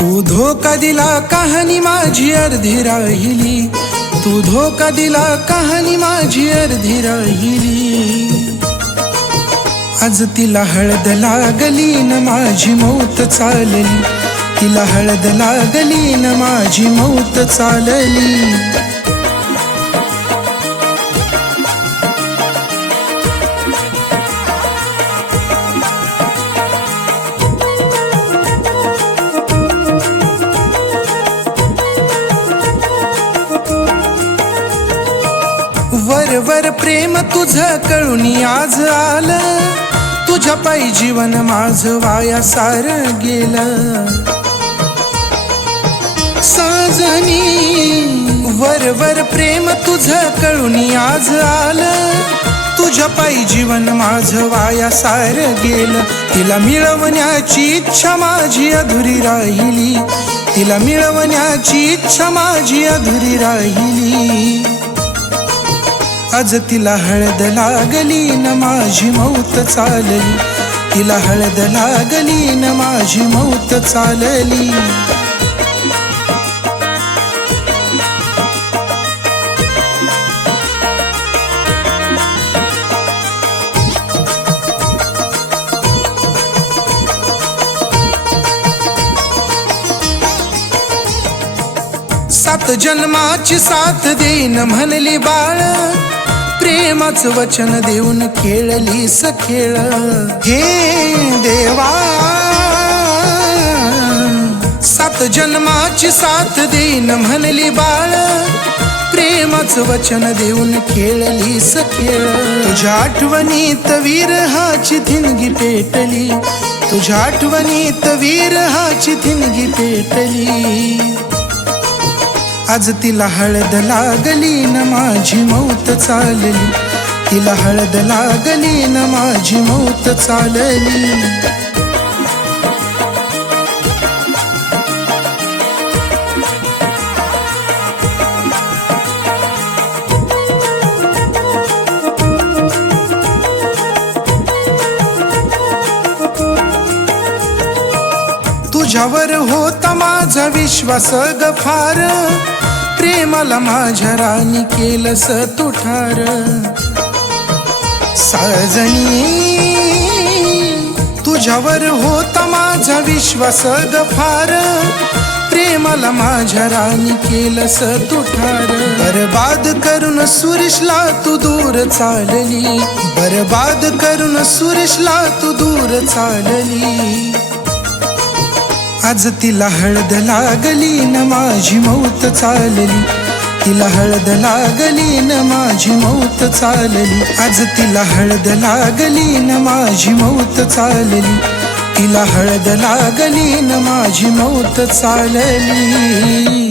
तू धोका दिला, कहाणी माझी अर्धी राहिली. तू धोका दिला, कहाणी माझी अर्धी राहिली. आज तिला हळद लागली न माझी मौत चालली. तिला हळद लागली न माझी मौत चालली. वर प्रेम तुझं कळून आज आलं. तुझ्या पायी जीवन माझं वाया सार गेलं. साजनी वर प्रेम तुझं कळून आज आलं. तुझ्या पायी जीवन माझं वाया सार गेलं. तिला मिळवण्याची इच्छा माझी अधुरी राहिली. तिला मिळवण्याची इच्छा माझी अधुरी राहिली. आज तिला हळद लागली न माझी मौत चालली. तिला हळद लागली न माझी मौत चालली. सात जन्माची साथ देईन म्हणली बाळ. प्रेमाचं वचन देऊन खेळलीस खेळ. हे देवा, सात जन्माची साथ देईन म्हणली बाळ. प्रेमाचं वचन देऊन खेळलीस खेळ. तुझ्या आठवणीत विरहाची थिणगी पेटली. तुझ्या आठवणीत विरहाची थिणगी पेटली. आज तिला हळद लागली न माझी मौत चालली. तिला हळद लागली न माझी मौत चालली. तुझ्यावर होता माझा विश्वास ग फार. प्रेमाला माझ्या राणी केलंस तू ठार. साजनी तुझ्यावर होता माझा विश्वास ग फार. प्रेमाला माझ्या राणी केलंस तू ठार. बरबाद करून सुरेशला तू दूर चालली. बरबाद करून सुरेशला तू दूर चालली. आज तिला हळद लागली न माझी मौत चालली. तिला हळद लागली न माझी मौत चालली. आज तिला हळद लागली न माझी मौत चालली. तिला हळद लागली न माझी मौत चालली.